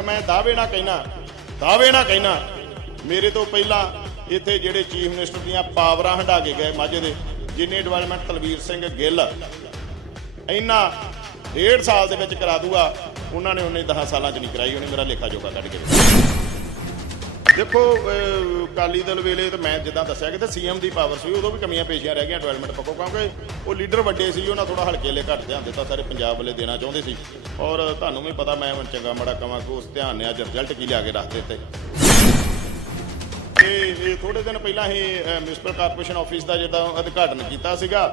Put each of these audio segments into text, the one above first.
ਔਰ ਮੈਂ ਦਾਅਵੇ ਨਾਲ ਕਹਿਣਾ, ਦਾਅਵੇ ਨਾਲ ਕਹਿਣਾ, ਮੇਰੇ ਤੋਂ ਪਹਿਲਾਂ ਇੱਥੇ ਜਿਹੜੇ ਚੀਫ ਮਿਨਿਸਟਰ ਦੀਆਂ ਪਾਵਰਾਂ ਹਟਾ ਕੇ ਗਏ ਮਾਝੇ ਦੇ, ਜਿੰਨੇ ਡਿਵੈਲਪਮੈਂਟ ਤਲਵੀਰ ਸਿੰਘ ਗਿੱਲ, ਇੰਨਾ ਡੇਢ ਸਾਲ ਦੇ ਵਿੱਚ ਕਰਾ ਦੂਗਾ, ਉਹਨਾਂ ਨੇ ਉਹਨੇ 10 ਸਾਲਾਂ 'ਚ ਨਹੀਂ ਕਰਾਈ, ਉਹਨੇ ਮੇਰਾ ਲੇਖਾ ਜੋਖਾ ਕੱਢ ਕੇ ਦੇਖੋ ਅਹ, ਅਕਾਲੀ ਦਲ ਵੇਲੇ ਤਾਂ ਮੈਂ ਜਿੱਦਾਂ ਦੱਸਿਆ ਕਿ ਤੇ ਸੀਐਮ ਦੀ ਪਾਵਰ ਸੀ ਉਦੋਂ ਵੀ ਕਮੀਆਂ ਪੇਸ਼ੀਆਂ ਰਹਿ ਗਈਆਂ ਡਿਵੈਲਪਮੈਂਟ ਪੱਖੋਂ ਕਿਉਂਕਿ ਉਹ ਲੀਡਰ ਵੱਡੇ ਸੀ ਉਹਨਾਂ ਥੋੜਾ ਹਲਕੇ ਲੈ ਘੱਟ ਧਿਆਨ ਦਿੱਤਾ ਸਾਰੇ ਪੰਜਾਬ ਵਾਲੇ ਦੇਣਾ ਚਾਹੁੰਦੇ ਸੀ। ਔਰ ਤੁਹਾਨੂੰ ਵੀ ਪਤਾ ਮੈਂ ਹੁਣ ਚੰਗਾ ਮਾੜਾ ਕਵਾਂ ਕਿ ਉਸ ਧਿਆਨ ਨੇ ਅੱਜ ਰਿਜ਼ਲਟ ਕੀ ਲਿਆ ਕੇ ਰੱਖ ਦਿੱਤੇ। ਇਹ ਇਹ ਥੋੜੇ ਦਿਨ ਪਹਿਲਾਂ ਹੀ ਮਿਊਨਿਸਪਲ ਕਾਰਪੋਰੇਸ਼ਨ ਆਫਿਸ ਦਾ ਜਦੋਂ ਉਦਘਾਟਨ ਕੀਤਾ ਸੀਗਾ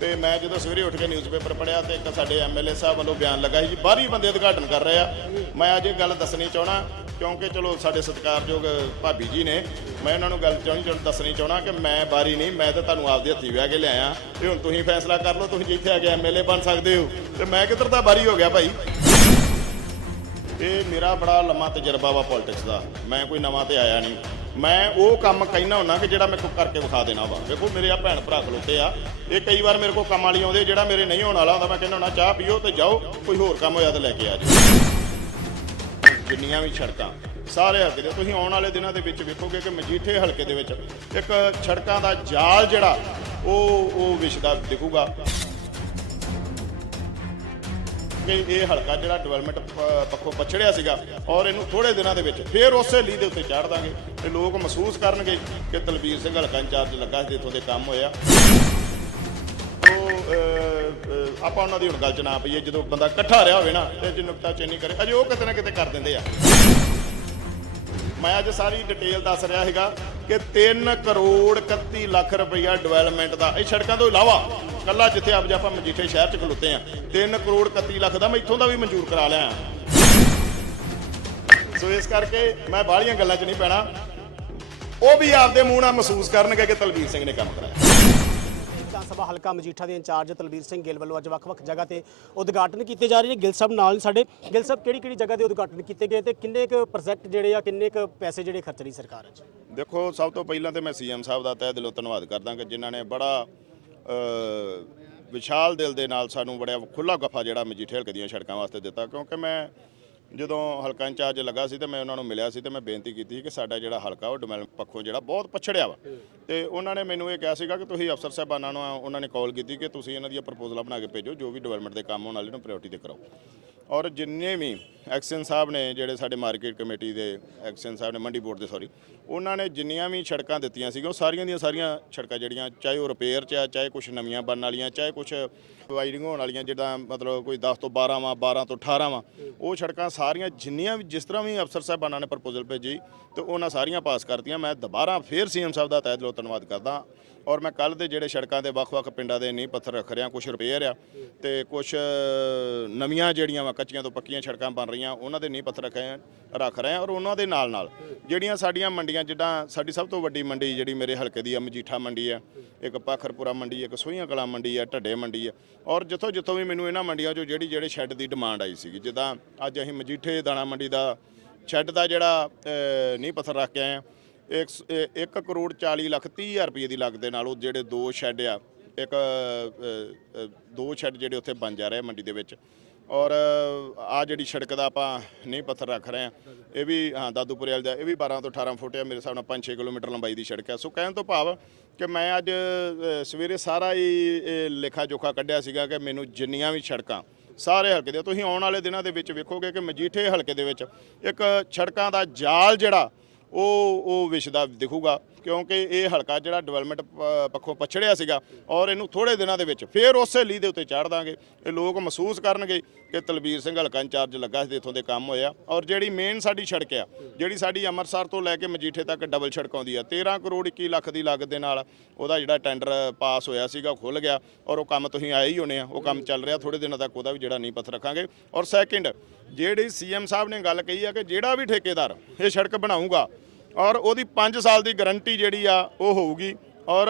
ਤੇ ਮੈਂ ਜਦੋਂ ਸਵੇਰੇ ਉੱਠ ਕੇ ਨਿਊਜ਼ਪੇਪਰ ਪੜ੍ਹਿਆ ਤੇ ਇੱਕ ਸਾਡੇ ਐਮਐਲਏ ਸਾਹਿਬ ਵੱਲੋਂ ਬਿਆਨ ਲੱਗਾ ਸੀ ਜੀ ਬਾਹਰੀ ਬੰਦੇ ਉਦਘਾਟਨ ਕਰ ਰਹੇ ਆ। ਮੈਂ ਅੱਜ ਇਹ ਗੱਲ ਦੱਸਣੀ ਚਾਹਣਾ ਕਿਉਂਕਿ ਚਲੋ ਸਾਡੇ ਸਤਿਕਾਰਯੋਗ ਭਾਬੀ ਜੀ ਨੇ, ਮੈਂ ਉਹਨਾਂ ਨੂੰ ਗੱਲ ਚਾਹੁੰਦੀ ਚਾਹ ਦੱਸਣੀ ਚਾਹਣਾ ਕਿ ਮੈਂ ਬਾਰੀ ਨਹੀਂ, ਮੈਂ ਤਾਂ ਤੁਹਾਨੂੰ ਆਪਦੇ ਹੱਥੀਂ ਵਿਆਹ ਕੇ ਲਿਆਇਆ। ਤੇ ਹੁਣ ਤੁਸੀਂ ਫੈਸਲਾ ਕਰ ਲਓ, ਤੁਸੀਂ ਜਿੱਥੇ ਆ ਕੇ ਐਮਐਲਏ ਬਣ ਸਕਦੇ ਹੋ। ਤੇ ਮੈਂ ਕਿੱਧਰ ਦਾ ਬਾਰੀ ਹੋ ਗਿਆ ਭਾਈ? ਇਹ ਮੇਰਾ ਬੜਾ ਲੰਮਾ ਤਜਰਬਾ ਵਾ ਪੋਲਿਟਿਕਸ ਦਾ। ਮੈਂ ਕੋਈ ਨਵਾਂ ਤੇ ਆਇਆ ਨਹੀਂ। ਮੈਂ ਉਹ ਕੰਮ ਕਹਿਣਾ ਹੁੰਨਾ ਕਿ ਜਿਹੜਾ ਮੈਂ ਕੋਲ ਕਰਕੇ ਵਿਖਾ ਦੇਣਾ ਵਾ। ਵੇਖੋ ਮੇਰੇ ਆ ਭੈਣ ਭਰਾ ਖਲੋਤੇ ਆ। ਇਹ ਕਈ ਵਾਰ ਮੇਰੇ ਕੋਲ ਕੰਮ ਵਾਲੀ ਆਉਂਦੇ, ਜਿਹੜਾ ਮੇਰੇ ਨਹੀਂ ਹੋਣ ਵਾਲਾ ਹੁੰਦਾ, ਮੈਂ ਕਹਿੰਦਾ ਹੁੰਦਾ ਚਾਹ ਪੀਓ ਤੇ ਜਾਓ, ਕੋਈ ਹੋਰ ਕੰਮ ਹੋਇਆ ਤਾਂ ਲੈ ਕੇ ਆ ਜਾਓ। ਜਿੰਨੀਆਂ ਵੀ ਸੜਕਾਂ ਸਾਰੇ ਹਲਕੇ ਦੇ। ਤੁਸੀਂ ਆਉਣ ਵਾਲੇ ਦਿਨਾਂ ਦੇ ਵਿੱਚ ਵੇਖੋਗੇ ਕਿ ਮਜੀਠੇ ਹਲਕੇ ਦੇ ਵਿੱਚ ਇੱਕ ਸੜਕਾਂ ਦਾ ਜਾਲ ਜਿਹੜਾ, ਉਹ ਉਹ ਵਿਛਦਾ ਦਿਖੂਗਾ। ਕਿ ਇਹ ਹਲਕਾ ਜਿਹੜਾ ਡਿਵੈਲਪਮੈਂਟ ਪੱਖੋਂ ਪਛੜਿਆ ਸੀਗਾ ਔਰ ਇਹਨੂੰ ਥੋੜੇ ਦਿਨਾਂ ਦੇ ਵਿੱਚ ਫੇਰ ਉਸੇ ਲੀਹ ਦੇ ਉੱਤੇ ਚਾੜ ਦਾਂਗੇ ਤੇ ਲੋਕ ਮਹਿਸੂਸ ਕਰਨਗੇ ਕਿ ਤਲਬੀਰ ਸਿੰਘ ਹਲਕਾ ਇੰਚਾਰਜ ਲੱਗਾ ਸੀ ਤੇ ਇੱਥੋਂ ਦੇ ਕੰਮ ਹੋਇਆ। ਉਹ ਆਪਾਂ ਉਹਨਾਂ ਦੀ ਹੁਣ ਗੱਲ ਚ ਨਾ ਪਈਏ, ਜਦੋਂ ਬੰਦਾ ਇਕੱਠਾ ਰਿਹਾ ਹੋਵੇ ਨਾ, ਤੇ ਜੇ ਨੁਕਤਾ ਚੇਨੀ ਕਰੇ ਅਜੇ ਉਹ ਕਿਤੇ ਨਾ ਕਿਤੇ ਕਰ ਦਿੰਦੇ ਆ। ਮੈਂ ਅੱਜ ਸਾਰੀ ਡਿਟੇਲ ਦੱਸ ਰਿਹਾ ਹੈਗਾ ਕਿ 3 ਕਰੋੜ 31 ਲੱਖ ਰੁਪਈਆ ਡਿਵੈਲਪਮੈਂਟ ਦਾ, ਇਹ ਸੜਕਾਂ ਤੋਂ ਇਲਾਵਾ ਕੱਲਾ ਜਿੱਥੇ ਆਪ ਜੇ ਆਪਾਂ ਮਜੀਠੇ ਸ਼ਹਿਰ ਚ ਖਲੋਤੇ ਆ 3 ਕਰੋੜ 31 ਲੱਖ ਦਾ ਮੈਂ ਇੱਥੋਂ ਦਾ ਵੀ ਮਨਜ਼ੂਰ ਕਰਾ ਲਿਆ। ਸੋ ਇਸ ਕਰਕੇ ਮੈਂ ਬਾਹਲੀਆਂ ਗੱਲਾਂ 'ਚ ਨਹੀਂ ਪੈਣਾ। ਉਹ ਵੀ ਆਪਦੇ ਮੂੰਹ ਨਾਲ ਮਹਿਸੂਸ ਕਰਨਗੇ ਕਿ ਤਲਵੀਰ ਸਿੰਘ ਨੇ ਕੰਮ ਕਰਾਇਆ। ਸਭਾ ਹਲਕਾ ਮਜੀਠਾ ਦੇ ਇੰਚਾਰਜ ਤਲਬੀਰ ਸਿੰਘ ਗਿੱਲ ਵੱਲੋਂ ਅੱਜ ਵੱਖ-ਵੱਖ ਜਗ੍ਹਾ ਤੇ ਉਦਘਾਟਨ ਕੀਤੇ ਜਾ ਰਹੇ ਨੇ। ਗਿੱਲ ਸਾਹਿਬ ਨਾਲ ਸਾਡੇ। ਗਿੱਲ ਸਾਹਿਬ, ਕਿਹੜੀ-ਕਿਹੜੀ ਜਗ੍ਹਾ ਤੇ ਉਦਘਾਟਨ ਕੀਤੇ ਗਏ ਤੇ ਕਿੰਨੇ ਕੁ ਪ੍ਰੋਜੈਕਟ ਜਿਹੜੇ ਆ, ਕਿੰਨੇ ਕੁ ਪੈਸੇ ਜਿਹੜੇ ਖਰਚ ਰਹੀ ਸਰਕਾਰ ਅੱਜ? ਦੇਖੋ, ਸਭ ਤੋਂ ਪਹਿਲਾਂ ਤੇ ਮੈਂ ਸੀਐਮ ਸਾਹਿਬ ਦਾ ਤਹਿ ਦਿਲੋਂ ਧੰਨਵਾਦ ਕਰਦਾ ਕਿ ਜਿਨ੍ਹਾਂ ਨੇ ਬੜਾ ਵਿਸ਼ਾਲ ਦਿਲ ਦੇ ਨਾਲ ਸਾਨੂੰ ਬੜਾ ਖੁੱਲਾ ਗੱਫਾ ਜਿਹੜਾ ਮਜੀਠੇ ਹਲਕੇ ਦੀਆਂ ਸੜਕਾਂ ਵਾਸਤੇ ਦਿੱਤਾ। ਕਿਉਂਕਿ ਮੈਂ ਜਦੋਂ ਹਲਕਾ ਇੰਚਾਰਜ ਲੱਗਾ ਸੀ ਤੇ ਮੈਂ ਉਹਨਾਂ ਨੂੰ ਮਿਲਿਆ ਸੀ ਤੇ ਮੈਂ ਬੇਨਤੀ ਕੀਤੀ ਸੀ ਕਿ ਸਾਡਾ ਜਿਹੜਾ ਹਲਕਾ ਉਹ ਡਿਵੈਲਪ ਪੱਖੋਂ ਜਿਹੜਾ ਬਹੁਤ ਪਛੜਿਆ ਵਾ। ਤੇ ਉਹਨਾਂ ਨੇ ਮੈਨੂੰ ਇਹ ਕਿਹਾ ਸੀਗਾ ਕਿ ਤੁਸੀਂ ਅਫਸਰ ਸਾਹਿਬਾਨਾਂ ਨੂੰ ਉਹਨਾਂ ਨੇ ਕਾਲ ਕੀਤੀ ਕਿ ਤੁਸੀਂ ਇਹਨਾਂ ਦੀਆਂ ਪ੍ਰਪੋਜ਼ਲਾਂ ਬਣਾ ਕੇ ਭੇਜੋ ਜੋ ਵੀ ਡਿਵੈਲਪਮੈਂਟ ਦੇ ਕੰਮ ਹੋਣ ਵਾਲੇ ਨੂੰ ਪ੍ਰਾਇੋਰਟੀ ਤੇ ਕਰਾਓ ਔਰ ਜਿੰਨੇ ਵੀ ਐਕਸ਼ਨ ਸਾਹਿਬ ਨੇ ਜਿਹੜੇ ਸਾਡੇ ਮਾਰਕੀਟ ਕਮੇਟੀ ਦੇ ਐਕਸ਼ਨ ਸਾਹਿਬ ਨੇ, ਮੰਡੀ ਬੋਰਡ ਦੇ ਸੌਰੀ ਉਹਨਾਂ ਨੇ ਜਿੰਨੀਆਂ ਵੀ ਸੜਕਾਂ ਦਿੱਤੀਆਂ ਸੀਗੀਆਂ, ਉਹ ਸਾਰੀਆਂ ਦੀਆਂ ਸਾਰੀਆਂ ਸੜਕਾਂ ਜਿਹੜੀਆਂ, ਚਾਹੇ ਉਹ ਰਿਪੇਅਰ ਚ ਆ, ਚਾਹੇ ਕੁਝ ਨਵੀਆਂ ਬਣਨ ਵਾਲੀਆਂ, ਚਾਹੇ ਕੁਝ ਵਾਇਰਿੰਗ ਹੋਣ ਵਾਲੀਆਂ, ਜਿੱਦਾਂ ਮਤਲਬ ਕੋਈ 10 ਤੋਂ 12 ਵਾਂ 12 ਤੋਂ 18 ਵਾਂ ਉਹ ਸੜਕਾਂ ਸਾਰੀਆਂ ਜਿੰਨੀਆਂ ਵੀ, ਜਿਸ ਤਰ੍ਹਾਂ ਵੀ ਅਫਸਰ ਸਾਹਿਬਾਨਾਂ ਨੇ ਪ੍ਰਪੋਜ਼ਲ ਭੇਜੀ, ਤੇ ਉਹਨਾਂ ਸਾਰੀਆਂ ਪਾਸ ਕਰਤੀਆਂ। ਮੈਂ ਦੁਬਾਰਾ ਫੇਰ ਸੀਐਮ ਸਾਹਿਬ ਦਾ ਤਹਿ ਦਿਲੋਂ ਧੰਨਵਾਦ ਕਰਦਾ ਔਰ ਮੈਂ ਕੱਲ ਦੇ ਜਿਹੜੇ ਸੜਕਾਂ ਦੇ ਵੱਖ-ਵੱਖ ਪਿੰਡਾਂ ਦੇ ਨੀਂਹ ਪੱਥਰ ਰੱਖ ਰਿਹਾ ਕੁਝ ਰਿਪੇਅਰ ਆ ਤੇ ਕੁਝ ਨਵੀਆਂ ਜਿਹੜੀਆਂ ਵਾ, ਕੱਚੀਆਂ ਤੋਂ ਪੱਕੀਆਂ ਸੜਕਾਂ ਬਣ ਰਹੀਆਂ, ਉਹਨਾਂ ਦੇ ਨੀਂਹ ਪੱਥਰ ਰੱਖ ਰਹੇ ਰੱਖ ਰਹੇ ਆ ਔਰ ਉਹਨਾਂ ਦੇ ਨਾਲ ਨਾਲ ਜਿਹੜੀਆਂ ਸਾਡੀਆਂ ਮੰਡੀਆਂ, ਜਿੱਦਾਂ ਸਾਡੀ ਸਭ ਤੋਂ ਵੱਡੀ ਮੰਡੀ ਜਿਹੜੀ ਮੇਰੇ ਹਲਕੇ ਦੀ ਆ, ਮਜੀਠਾ ਮੰਡੀ ਆ, ਇੱਕ ਪਾਖਰਪੁਰਾ ਮੰਡੀ ਆ ਇੱਕ ਸੋਹੀਆਂ ਕਲਾਂ ਮੰਡੀ ਆ, ਢੱਡੇ ਮੰਡੀ ਆ ਔਰ ਜਿੱਥੋਂ ਜਿੱਥੋਂ ਵੀ ਮੈਨੂੰ ਇਹਨਾਂ ਮੰਡੀਆਂ 'ਚੋਂ ਜਿਹੜੀ, ਜਿਹੜੇ ਸ਼ੈੱਡ ਦੀ ਡਿਮਾਂਡ ਆਈ ਸੀਗੀ, ਜਿੱਦਾਂ ਅੱਜ ਅਸੀਂ ਮਜੀਠੇ ਦਾਣਾ ਮੰਡੀ ਦਾ ਸ਼ੈੱਡ ਦਾ ਜਿਹੜਾ ਨੀਂਹ ਪੱਥਰ ਰੱਖ ਕੇ ਆਏ ਆ 1 ਕਰੋੜ 40 ਲੱਖ 30 ਹਜ਼ਾਰ ਰੁਪਏ ਦੀ ਲਾਗਤ ਦੇ ਨਾਲ ਉਹ ਜਿਹੜੇ ਦੋ ਸ਼ੈੱਡ ਆ, ਇੱਕ ਦੋ ਸ਼ੈੱਡ ਜਿਹੜੇ ਉੱਥੇ ਬਣ ਜਾ ਰਹੇ ਆ ਮੰਡੀ ਦੇ ਵਿੱਚ। ਔਰ ਆ ਜਿਹੜੀ ਸੜਕ ਦਾ ਆਪਾਂ ਨੀਂਹ ਪੱਥਰ ਰੱਖ ਰਹੇ ਆ ਇਹ ਵੀ, ਹਾਂ, ਦਾਦੂਪੁਰੇ ਵਾਲੇ ਦਾ, ਇਹ ਵੀ 12 ਤੋਂ 18 ਫੁੱਟ ਆ, ਮੇਰੇ ਹਿਸਾਬ ਨਾਲ 5-6 ਕਿਲੋਮੀਟਰ ਲੰਬਾਈ ਦੀ ਸੜਕ ਹੈ ਸੋ ਕਹਿਣ ਤੋਂ ਭਾਵ ਕਿ ਮੈਂ ਅੱਜ ਸਵੇਰੇ ਸਾਰਾ ਹੀ ਇਹ ਲੇਖਾ ਜੋਖਾ ਕੱਢਿਆ ਸੀਗਾ ਕਿ ਮੈਨੂੰ ਜਿੰਨੀਆਂ ਵੀ ਸੜਕਾਂ ਸਾਰੇ ਹਲਕੇ ਦੇ ਤੁਸੀਂ ਆਉਣ ਵਾਲੇ ਦਿਨਾਂ ਦੇ ਵਿੱਚ ਵੇਖੋਗੇ ਕਿ ਮਜੀਠੇ ਹਲਕੇ ਦੇ ਵਿੱਚ ਇੱਕ ਸੜਕਾਂ ਦਾ ਜਾਲ ਜਿਹੜਾ, ਉਹ ਉਹ ਵਿਛਦਾ ਦਿਖੂਗਾ। ਕਿਉਂਕਿ ਇਹ ਹਲਕਾ ਜਿਹੜਾ ਡਿਵੈਲਪਮੈਂਟ ਪੱਖੋਂ ਪਛੜਿਆ ਸੀਗਾ ਔਰ ਇਹਨੂੰ ਥੋੜੇ ਦਿਨਾਂ ਦੇ ਵਿੱਚ ਫੇਰ ਉਸੇ ਲੀਹ ਦੇ ਉੱਤੇ ਚਾੜ ਦਾਂਗੇ। ਇਹ ਲੋਕ ਮਹਿਸੂਸ ਕਰਨਗੇ ਕਿ ਤਲਬੀਰ ਸਿੰਘ ਹਲਕਾ ਇੰਚਾਰਜ ਲੱਗਾ ਸੀ ਤੇ ਇੱਥੋਂ ਦੇ ਕੰਮ ਹੋਇਆ ਔਰ ਜਿਹੜੀ ਮੇਨ ਸਾਡੀ ਸੜਕ ਆ, ਜਿਹੜੀ ਸਾਡੀ ਅੰਮ੍ਰਿਤਸਰ ਤੋਂ ਲੈ ਕੇ ਮਜੀਠੇ ਤੱਕ ਡਬਲ ਸੜਕ ਆਉਂਦੀ ਆ 13 ਕਰੋੜ 21 ਲੱਖ ਦੀ ਲਾਗਤ ਦੇ ਨਾਲ ਉਹਦਾ ਜਿਹੜਾ ਟੈਂਡਰ ਪਾਸ ਹੋਇਆ ਸੀਗਾ ਖੁੱਲ ਗਿਆ ਔਰ ਉਹ ਕੰਮ ਤੁਸੀਂ ਆਏ ਹੀ ਹੋਣੇ ਆ, ਉਹ ਕੰਮ ਚੱਲ ਰਿਹਾ ਥੋੜੇ ਦਿਨਾਂ ਤੱਕ ਉਹਦਾ ਵੀ ਜਿਹੜਾ ਨਹੀਂ ਪੱਥ ਰੱਖਾਂਗੇ। ਔਰ ਸੈਕਿੰਡ ਜਿਹੜੀ ਸੀਐਮ ਸਾਹਿਬ ਨੇ ਗੱਲ ਕਹੀ ਆ ਕਿ ਜਿਹੜਾ ਵੀ ਠੇਕੇਦਾਰ ਇਹ ਸੜਕ ਬਣਾਊਗਾ ਔਰ ਉਹਦੀ 5 ਸਾਲ ਦੀ ਗਾਰੰਟੀ ਜਿਹੜੀ ਆ ਉਹ ਹੋਊਗੀ ਔਰ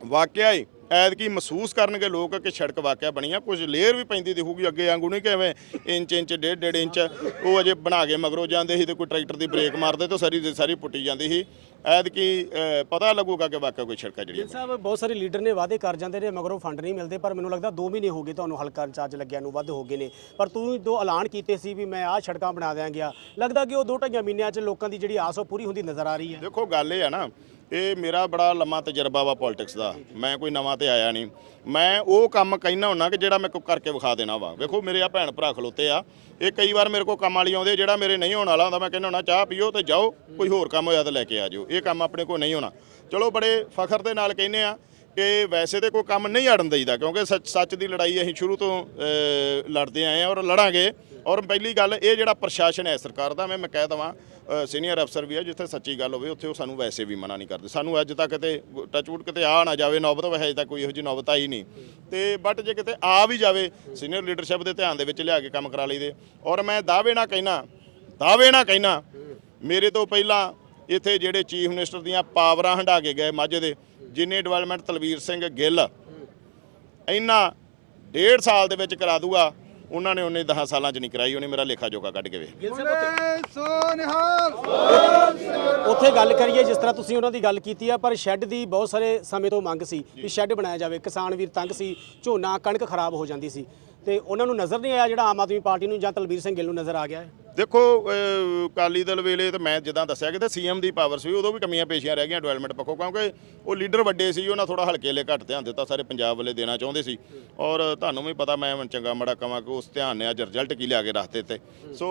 ਵਾਕਿਆ ਹੀ ਐਤਕੀ ਮਹਿਸੂਸ ਕਰਨਗੇ ਲੋਕ ਕਿ ਸੜਕ ਵਾਕਿਆ ਬਣੀ ਆ। ਕੁਝ ਲੇਅਰ ਵੀ ਪੈਂਦੀ ਦਿਖੂਗੀ ਅੱਗੇ ਵਾਂਗੂ ਨਹੀਂ ਕਿਵੇਂ ਇੰਚ ਇੰਚ ਡੇਢ ਡੇਢ ਇੰਚ। ਉਹ ਅਜੇ ਬਣਾ ਕੇ ਮਗਰੋਂ ਜਾਂਦੇ ਸੀ ਤੇ ਕੋਈ ਟਰੈਕਟਰ ਦੀ ਬ੍ਰੇਕ ਮਾਰਦੇ ਤਾਂ ਸਾਰੀ ਦੀ ਸਾਰੀ ਪੁੱਟੀ ਜਾਂਦੀ ਸੀ। ਐਤਕੀ ਪਤਾ ਲੱਗੂਗਾ ਕਿ ਵਾਕਿਆ ਕੋਈ ਸੜਕ ਜਿਹੜੀ ਸਾਹਿਬ ਬਹੁਤ ਸਾਰੇ ਲੀਡਰ ਨੇ ਵਾਅਦੇ ਕਰ ਜਾਂਦੇ ਨੇ ਮਗਰੋਂ ਫੰਡ ਨਹੀਂ ਮਿਲਦੇ ਪਰ ਮੈਨੂੰ ਲੱਗਦਾ 2 ਮਹੀਨੇ ਹੋ ਗਏ ਤੁਹਾਨੂੰ ਹਲਕਾ ਇੰਚਾਰਜ ਲੱਗਿਆ ਨੂੰ ਵੱਧ ਹੋ ਗਏ ਨੇ। ਪਰ ਤੂੰ ਦੋ ਐਲਾਨ ਕੀਤੇ ਸੀ ਵੀ ਮੈਂ ਆਹ ਸੜਕਾਂ ਬਣਾ ਦਿਆਂਗਾ ਲੱਗਦਾ ਕਿ ਉਹ ਦੋ ਢਾਈਆਂ ਮਹੀਨਿਆਂ 'ਚ ਲੋਕਾਂ ਦੀ ਜਿਹੜੀ ਆਸ ਉਹ ਪੂਰੀ ਹੁੰਦੀ ਨਜ਼ਰ ਆ ਰਹੀ ਹੈ। ਦੇਖੋ ਗੱਲ ਇਹ ਆ ਨਾ ਇਹ ਮੇਰਾ ਬੜਾ ਲੰਮਾ ਤਜਰਬਾ ਵਾ ਪੋਲਿਟਿਕਸ ਦਾ। ਮੈਂ ਕੋਈ ਨਵਾਂ ਤੇ ਆਇਆ ਨਹੀਂ। ਮੈਂ ਉਹ ਕੰਮ ਕਹਿਣਾ ਹੁੰਨਾ ਕਿ ਜਿਹੜਾ ਮੈਂ ਕੋ ਕਰਕੇ ਵਿਖਾ ਦੇਣਾ ਵਾ। ਵੇਖੋ, ਮੇਰੇ ਆ ਭੈਣ ਭਰਾ ਖਲੋਤੇ ਆ। ਇਹ ਕਈ ਵਾਰ ਮੇਰੇ ਕੋ ਕੰਮ ਵਾਲੀ ਆਉਂਦੇ, ਜਿਹੜਾ ਮੇਰੇ ਨਹੀਂ ਹੋਣ ਵਾਲਾ ਹੁੰਦਾ, ਮੈਂ ਕਹਿੰਦਾ ਹੁੰਨਾ, ਚਾਹ ਪੀਓ ਤੇ ਜਾਓ, ਕੋਈ ਹੋਰ ਕੰਮ ਹੋਇਆ ਤਾਂ ਲੈ ਕੇ ਆ ਜਾਓ। ਇਹ ਕੰਮ ਆਪਣੇ ਕੋ ਨਹੀਂ ਹੋਣਾ। ਚਲੋ, ਬੜੇ ਫਖਰ ਦੇ ਨਾਲ ਕਹਿੰਦੇ ਆ। ਕਿ ਵੈਸੇ ਤੇ ਕੋਈ ਕੰਮ ਨਹੀਂ ਅੜਨ ਦਈਦਾ, ਕਿਉਂਕਿ ਸੱਚ ਸੱਚ ਦੀ ਲੜਾਈ ਅਸੀਂ ਸ਼ੁਰੂ ਤੋਂ ਲੜਦੇ ਆਏ ਆ ਔਰ ਲੜਾਂਗੇ। ਔਰ ਪਹਿਲੀ ਗੱਲ, ਇਹ ਜਿਹੜਾ ਪ੍ਰਸ਼ਾਸਨ ਹੈ, ਸਰਕਾਰ ਦਾ, ਮੈਂ ਮੈਂ ਕਹਿ ਦਵਾਂ ਸੀਨੀਅਰ ਅਫਸਰ ਵੀ ਆ, ਜਿੱਥੇ ਸੱਚੀ ਗੱਲ ਹੋਵੇ, ਉੱਥੇ ਉਹ ਸਾਨੂੰ ਵੈਸੇ ਵੀ ਮਨਾ ਨਹੀਂ ਕਰਦੇ। ਸਾਨੂੰ ਅੱਜ ਤੱਕ ਤੇ ਟਚਵੁੱਡ ਕਿਤੇ ਆ ਨਾ ਜਾਵੇ, ਨੌਬਤ ਵੈਸੇ ਤਾਂ ਕੋਈ ਇਹੋ ਜਿਹੀ ਨੌਬਤ ਆਈ ਨਹੀਂ। ਤੇ ਬਟ ਜੇ ਕਿਤੇ ਆ ਵੀ ਜਾਵੇ, ਸੀਨੀਅਰ ਲੀਡਰਸ਼ਿਪ ਦੇ ਧਿਆਨ ਦੇ ਵਿੱਚ ਲਿਆ ਕੇ ਕੰਮ ਕਰਾ ਲਈਦੇ। ਔਰ ਮੈਂ ਦਾਅਵੇ ਨਾ ਕਹਿਣਾ ਦਾਅਵੇ ਨਾ ਕਹਿਣਾ ਮੇਰੇ ਤੋਂ ਪਹਿਲਾਂ ਇੱਥੇ ਜਿਹੜੇ ਚੀਫ ਮਿਨਿਸਟਰ ਦੀਆਂ ਪਾਵਰਾਂ ਹੰਡਾ ਕੇ ਗਏ ਮਾਝੇ ਦੇ ਜਿੰਨੇ ਡਿਵੈਲਪਮੈਂਟ ਤਲਵੀਰ ਸਿੰਘ ਗਿੱਲ ਇੰਨਾ ਡੇਢ ਸਾਲ ਦੇ ਵਿੱਚ ਕਰਾ ਦੂਗਾ ਉਹਨਾਂ ਨੇ ਉਹਨੇ 10 ਸਾਲਾਂ 'ਚ ਨਹੀਂ ਕਰਾਈ ਉਹਨੇ ਮੇਰਾ ਲੇਖਾ ਜੋਖਾ ਕੱਢ ਕੇ ਵੇਖ ਉੱਥੇ। ਗੱਲ ਕਰੀਏ ਜਿਸ ਤਰ੍ਹਾਂ ਤੁਸੀਂ ਉਹਨਾਂ ਦੀ ਗੱਲ ਕੀਤੀ ਆ ਪਰ ਸ਼ੈੱਡ ਦੀ ਬਹੁਤ ਸਾਰੇ ਸਮੇਂ ਤੋਂ ਮੰਗ ਸੀ ਵੀ ਸ਼ੈੱਡ ਬਣਾਇਆ ਜਾਵੇ ਕਿਸਾਨ ਵੀਰ ਤੰਗ ਸੀ ਝੋਨਾ ਕਣਕ ਖਰਾਬ ਹੋ ਜਾਂਦੀ ਸੀ। ਤੇ ਉਹਨਾਂ ਨੂੰ ਨਜ਼ਰ ਨਹੀਂ ਆਇਆ ਜਿਹੜਾ ਆਮ ਆਦਮੀ ਪਾਰਟੀ ਨੂੰ ਜਾਂ ਤਲਬੀਰ ਸਿੰਘ ਗਿੱਲ ਨੂੰ ਨਜ਼ਰ ਆ ਗਿਆ ਹੈ? ਦੇਖੋ ਅਹ, ਅਕਾਲੀ ਦਲ ਵੇਲੇ ਤਾਂ ਮੈਂ ਜਿੱਦਾਂ ਦੱਸਿਆ ਕਿ ਤੇ ਸੀਐਮ ਦੀ ਪਾਵਰ ਸੀ ਉਦੋਂ ਵੀ ਕਮੀਆਂ ਪੇਸ਼ੀਆਂ ਰਹਿ ਗਈਆਂ ਡਿਵੈਲਪਮੈਂਟ ਪੱਖੋਂ ਕਿਉਂਕਿ ਉਹ ਲੀਡਰ ਵੱਡੇ ਸੀ ਉਹਨਾਂ ਥੋੜਾ ਹਲਕੇ ਲੈ ਘੱਟ ਧਿਆਨ ਦਿੱਤਾ ਸਾਰੇ ਪੰਜਾਬ ਵੱਲੇ ਦੇਣਾ ਚਾਹੁੰਦੇ ਸੀ। ਔਰ ਤੁਹਾਨੂੰ ਵੀ ਪਤਾ ਮੈਂ ਹੁਣ ਚੰਗਾ ਮਾੜਾ ਕਵਾਂ ਕਿ ਉਸ ਧਿਆਨ ਨੇ ਅੱਜ ਰਿਜ਼ਲਟ ਕੀ ਲਿਆ ਕੇ ਰੱਖਤੇ ਤੇ ਸੋ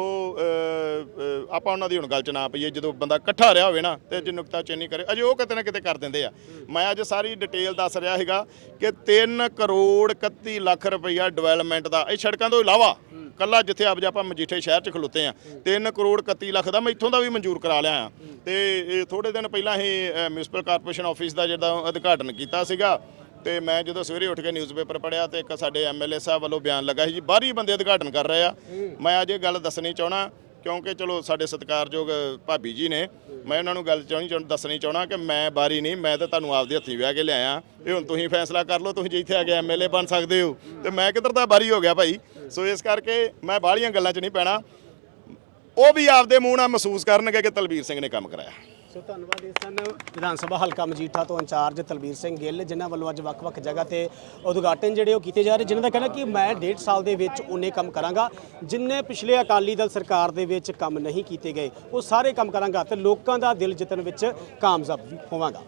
ਆਪਾਂ ਉਹਨਾਂ ਦੀ ਹੁਣ ਗੱਲ ਚ ਨਾ ਪਈਏ ਜਦੋਂ ਬੰਦਾ ਇਕੱਠਾ ਰਿਹਾ ਹੋਵੇ ਨਾ ਤੇ ਜੇ ਨੁਕਤਾ ਚੀਨੀ ਕਰੇ ਅਜੇ ਉਹ ਕਿਤੇ ਨਾ ਕਿਤੇ ਕਰ ਦਿੰਦੇ ਆ। ਮੈਂ ਅੱਜ ਸਾਰੀ ਡਿਟੇਲ ਦੱਸ ਰਿਹਾ ਹੈਗਾ ਕਿ 3 ਕਰੋੜ 31 ਲੱਖ ਰੁਪਈਆ ਡਿਵੈਲਪਮੈਂਟ ਦਾ ਇਹ ਸੜਕਾਂ ਤੋਂ ਇਲਾਵਾ ਕੱਲਾ ਜਿੱਥੇ ਆਪ ਆਪਾਂ ਮਜੀਠੇ ਸ਼ਹਿਰ 'ਚ ਖਲੋਤੇ ਆ 3 ਕਰੋੜ 31 ਲੱਖ ਦਾ ਮੈਂ ਇੱਥੋਂ ਦਾ ਵੀ ਮਨਜ਼ੂਰ ਕਰਾ ਲਿਆ ਆ। ਤੇ ਇਹ ਥੋੜੇ ਦਿਨ ਪਹਿਲਾਂ ਹੀ ਮਿਊਨਿਸਪਲ ਕਾਰਪੋਰੇਸ਼ਨ ਆਫਿਸ ਦਾ ਜਿਹੜਾ ਉਦਘਾਟਨ ਕੀਤਾ ਸੀਗਾ, ਤੇ ਮੈਂ ਜਦੋਂ ਸਵੇਰੇ ਉੱਠ ਕੇ ਨਿਊਜ਼ਪੇਪਰ ਪੜਿਆ ਤੇ ਇੱਕ ਸਾਡੇ ਐਮਐਲਏ ਸਾਹਿਬ ਵੱਲੋਂ ਬਿਆਨ ਲੱਗਾ ਸੀ ਜੀ, ਬਾਹਰੀ ਬੰਦੇ ਉਦਘਾਟਨ ਕਰ ਰਹੇ ਆ। ਮੈਂ ਅੱਜ ਇਹ ਗੱਲ ਦੱਸਣੀ ਚਾਹਣਾ ਕਿਉਂਕਿ ਚਲੋ ਸਾਡੇ ਸਤਿਕਾਰਯੋਗ ਭਾਬੀ ਜੀ ਨੇ, ਮੈਂ ਉਹਨਾਂ ਨੂੰ ਗੱਲ ਚਾਹੁੰਦੀ ਚਾਹੁੰ ਦੱਸਣੀ ਚਾਹਣਾ ਕਿ ਮੈਂ ਬਾਰੀ ਨਹੀਂ, ਮੈਂ ਤਾਂ ਤੁਹਾਨੂੰ ਆਪਦੇ ਹੱਥੀਂ ਵਿਆਹ ਕੇ ਲਿਆਇਆ। ਇਹ ਹੁਣ ਤੁਸੀਂ ਫੈਸਲਾ ਕਰ ਲਓ, ਤੁਸੀਂ ਜੇ ਇੱਥੇ ਆ ਕੇ ਐਮਐਲਏ ਬਣ ਸਕਦੇ ਹੋ। ਤੇ ਮੈਂ ਕਿੱਧਰ ਦਾ ਬਾਰੀ ਹੋ ਗਿਆ ਭਾਈ? ਸੋ ਇਸ ਕਰਕੇ ਮੈਂ ਬਾਹਲੀਆਂ ਗੱਲਾਂ 'ਚ ਨਹੀਂ ਪੈਣਾ। ਉਹ ਵੀ ਆਪਦੇ ਮੂੰਹ ਨਾਲ ਮਹਿਸੂਸ ਕਰਨਗੇ ਕਿ ਤਲਵੀਰ ਸਿੰਘ ਨੇ ਕੰਮ ਕਰਾਇਆ। ਸੋ ਧੰਨਵਾਦ ਇਹ ਸਨ ਵਿਧਾਨ ਸਭਾ ਹਲਕਾ ਮਜੀਠਾ ਤੋਂ ਇੰਚਾਰਜ ਤਲਬੀਰ ਸਿੰਘ ਗਿੱਲ, ਜਿਨ੍ਹਾਂ ਵੱਲੋਂ ਅੱਜ ਵੱਖ-ਵੱਖ ਜਗ੍ਹਾ ਤੇ ਉਦਘਾਟਨ ਜਿਹੜੇ ਉਹ ਕੀਤੇ ਜਾ ਰਹੇ, ਜਿਨ੍ਹਾਂ ਦਾ ਕਹਿਣਾ ਕਿ ਮੈਂ ਡੇਢ ਸਾਲ ਦੇ ਵਿੱਚ ਉਹਨੇ ਕੰਮ ਕਰਾਂਗਾ, ਜਿੰਨੇ ਪਿਛਲੇ ਅਕਾਲੀ ਦਲ ਸਰਕਾਰ ਦੇ ਵਿੱਚ ਕੰਮ ਨਹੀਂ ਕੀਤੇ ਗਏ, ਉਹ ਸਾਰੇ ਕੰਮ ਕਰਾਂਗਾ ਤੇ ਲੋਕਾਂ ਦਾ ਦਿਲ ਜਿੱਤਣ ਵਿੱਚ ਕਾਮਯਾਬ ਵੀ ਹੋਵਾਂਗਾ।